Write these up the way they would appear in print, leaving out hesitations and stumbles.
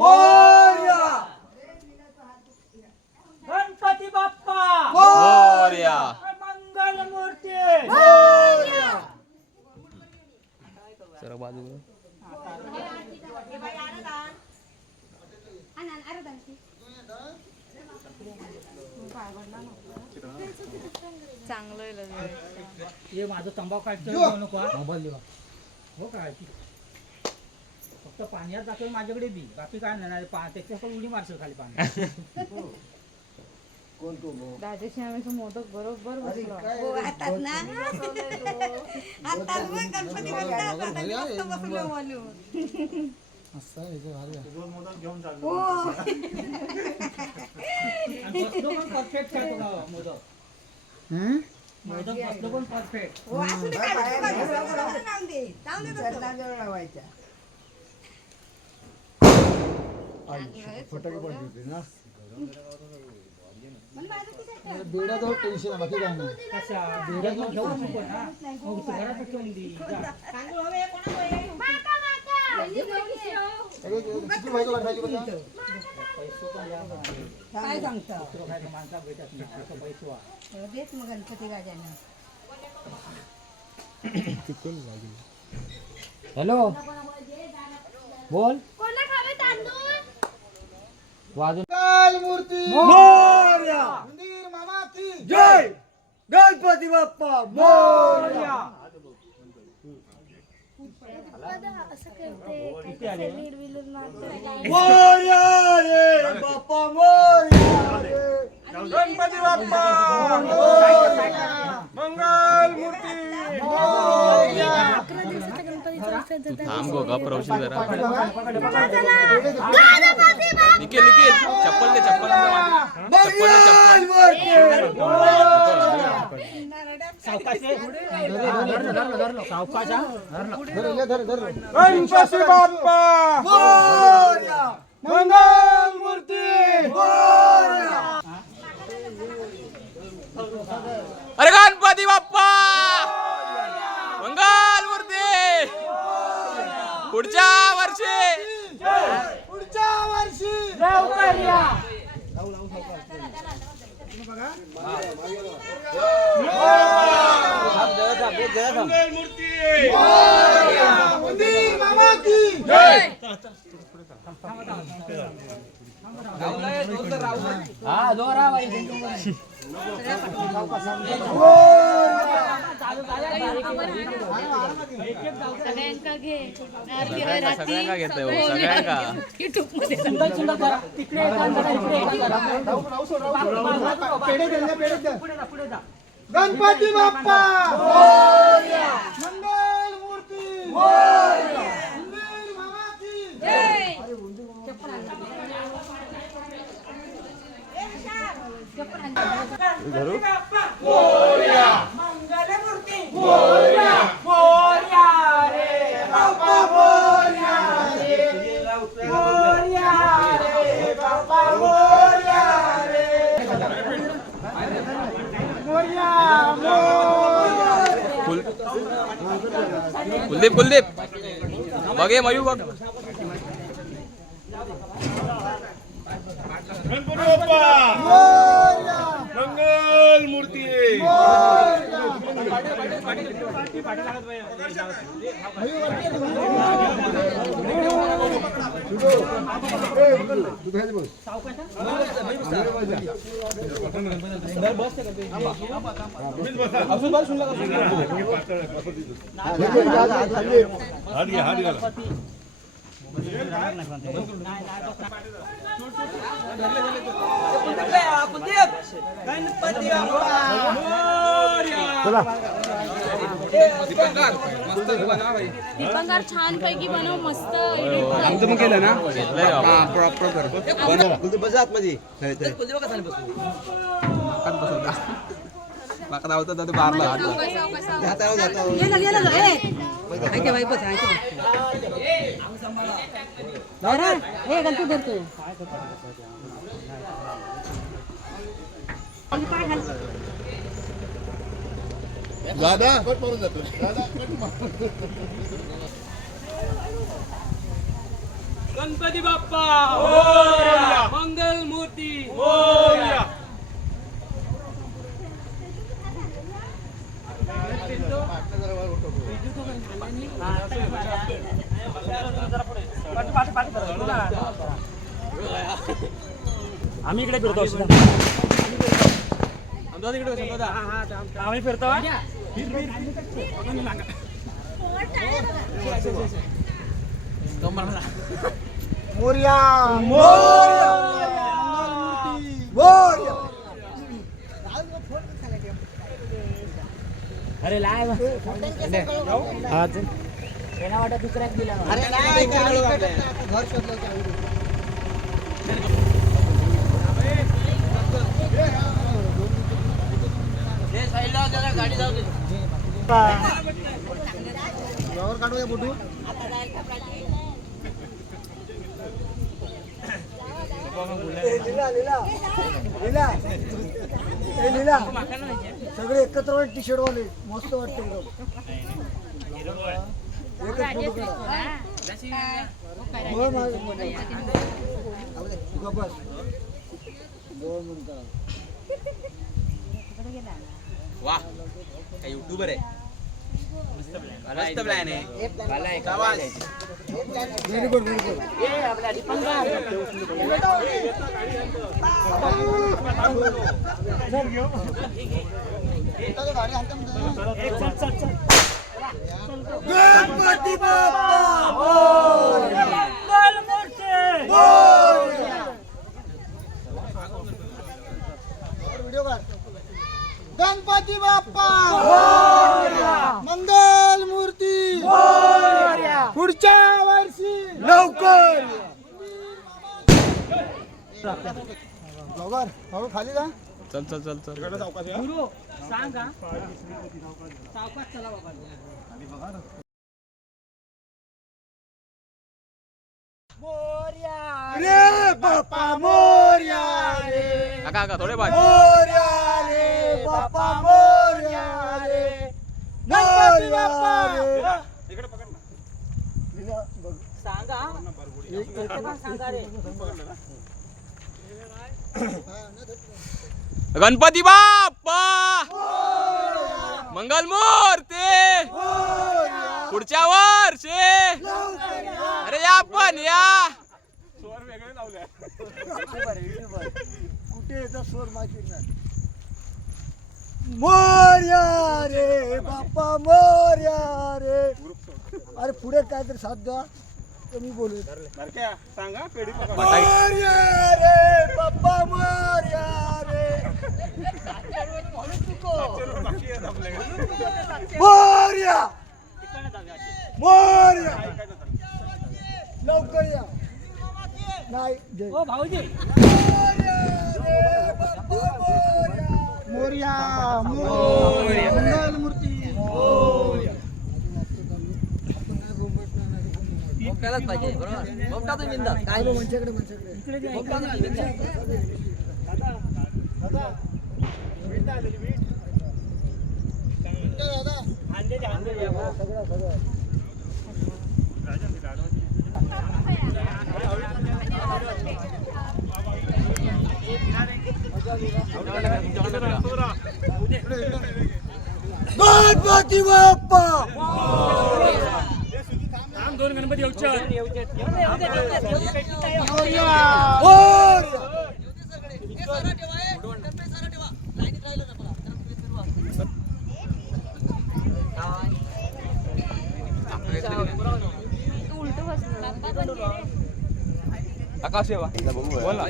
मोरया. गणपती बाप्पा मोरया. मंगल मूर्ती मोरया. जरा बाजूला. चांगलं हे माझं तंबाखू खायचं नको मोबाईल देवा हो काय फक्त पाण्यात दाखव माझ्याकडे बी बाकी काय नाही त्याच्याकडे उडी मारसं खाली पाण्यात राजेश मोदक बरोबर बसलो परफेक्ट आहे मोदक मोदक बसलो पण परफेक्ट फटाके पण देते ना बेड्याजवळ टेन्शन बाकी काय नाही कशा बेड्याजवळ घेऊ नको ना मग घरात ठेवून दे काय सांगता माणसा भेटत नाही पैसे देत मग गणपती राजांना हॅलो बोल वाजून मूर्ती मोरया मंदिर मामा की जय गणपती बाप्पा मोरया मोरया रे बाप्पा मोरया रे गणपती बाप्पा मोरया. मंगल मूर्ती मोरया. थांब गो गप रवशील जरा. निखिल निखिल चप्पल दे चप्पल गणपती बाप्पा मोरया. मंगल मूर्ती मोरया. अरे गणपती बाप्पा मंगल मूर्ती पुढच्या वर्षी पुढच्या वर्षी मंगल मूर्ती मोरया. मंदिर मामा की जय. हा जोरा बाई सगळ्यांका घे सगळ्यांका घेतोय सगळ्यांका तिकडे गणपती बाप्पा मोरया. मंगल मूर्ती मोरया. मंदिर मामा की मोरया मंगल मूर्ती मोरया मोरया रे बाप्पा मोरया रे मोरया रे बाप्पा मोरया रे मोरया कुलदीप कुलदीप बघे मयू बघ. गणपती बाप्पा मंगल मूर्ती दीपंकर छान पैकी बनव मस्त आमचं मग केलं ना प्रॉपर कर माका धावतात आता बारला गणपती धरतोय दादा कट मारून जातो दादा कट मारून गणपती बाप्पा मोरया. मंगल मूर्ती मोरया. आम्ही इकडे फिरतो आम्ही फिरतो मोरया मोरया मोरया. अरे लाय वाटा दुसऱ्याच दिला अरे नाही, ते अलीकडे घर शोधलं होतं आवडीने. यावर काढूया बुटू. लीला सगळे एकत्र टी शर्ट वाले मस्त वाटते वा काय युट्यूबर आहे मस्त प्लॅन आहे very good very good. Ganpati Bappa video काढ. गणपती बाप्पा मंगल मूर्ती पुढच्या वर्षी लवकर. हळू खाली जा. चल चल चल चल गुरु सांगा सावकाश चला बाबा. रे बाप्पा मोरया रे काका थोडे पाठ मोरया रे बाप्पा मोरया रे गणपती बाप्पा सांगा सांगा रे गणपती बाप्पा मंगल मूर्ती पुढच्या वर्षी. अरे या पण या कुठे याचा स्वर माहिती नाही. मोरया रे बाप्पा मोरया रे. अरे पुढे काहीतरी साथ द्या तर मी बोलू. सांगा पेढी मोरया रे बाप्पा मोरया रे मोरया मोरया लवकर या. नाही जय. ओ भाऊजी मोरया मोरया मंगल मूर्ती बोकायलाच पाहिजे बरोबर. बोका तुम्ही बिंदा काय मंच्याकडे गणपती बाप्पा दोन गणपती आकाश आहे बोला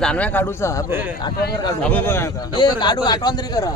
जानव्या काढूचा आठवण काढू आठवण तरी करा.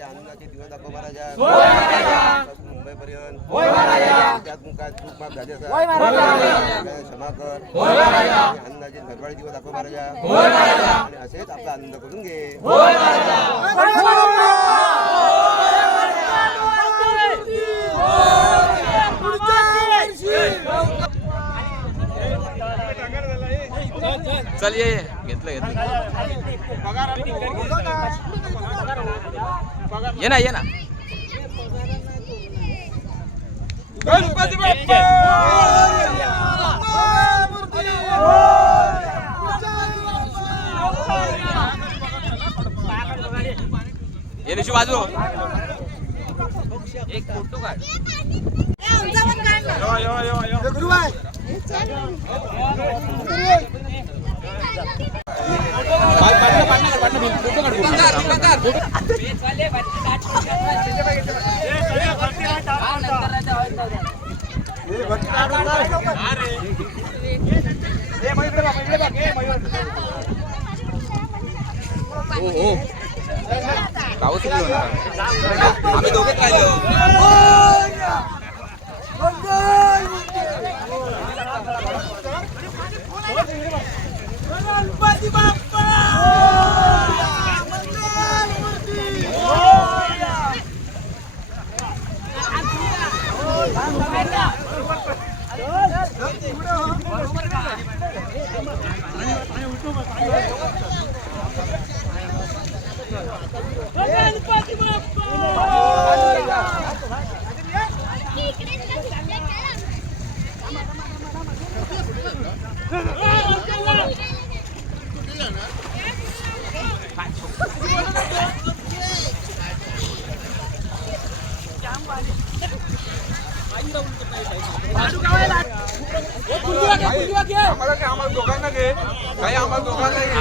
आनंदाचे दिवस दाखव महाराजा मुंबईपर्यंत क्षमा कर आनंदाचे गडबड दिवस दाखव महाराजा आणि असेच आपला आनंद करून घे. चल ये घेतलं ये ना ये ना. गणपती बाप्पा ये निशू बाजू एक फोटो काढ. पाऊस आम्ही दोघेच राहिलो. गणपती बाप्पा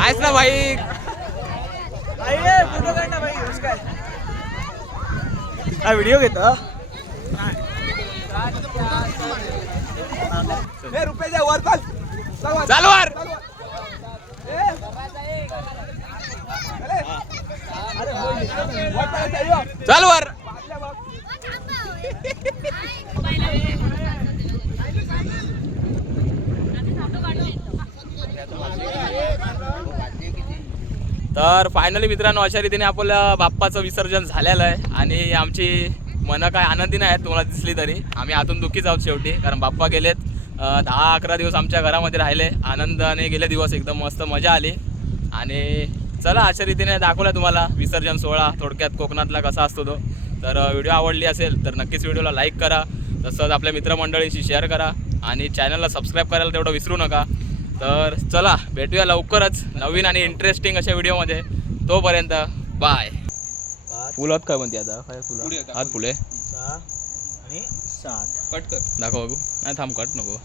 आहेस ना भाई. व्हिडिओ घेतो रुपयाच्या वर चाल वर. चाल वर. तर फायनली मित्रांनो अशा रीतीने आपल्या बाप्पाचं विसर्जन झालेलं आहे आणि आमची मनं काय आनंदी नाही आहेत तुम्हाला दिसली तरी. आम्ही आतून दुःखीच आहोत शेवटी, कारण बाप्पा गेलेत. 10-11 दिवस आमच्या घरामध्ये राहिले, आनंदाने गेले दिवस, एकदम मस्त मजा आली. आणि चला अशा रीतीने दाखवला तुम्हाला विसर्जन सोहळा थोडक्यात कोकणातला कसा असतो तो. तर व्हिडिओ आवडली असेल तर नक्कीच व्हिडिओला लाईक करा, तसंच आपल्या मित्रमंडळीशी शेअर करा आणि चॅनलला सबस्क्राईब करायला तेवढं विसरू नका. तर चला भेटूया लवकरच नवीन आणि इंटरेस्टिंग अशा व्हिडिओमध्ये. तोपर्यंत बाय. फुलात काय म्हणते आता काय फुलं हात फुले आणि 7 कट कर दाखव बघू. नाही थांब कट नको.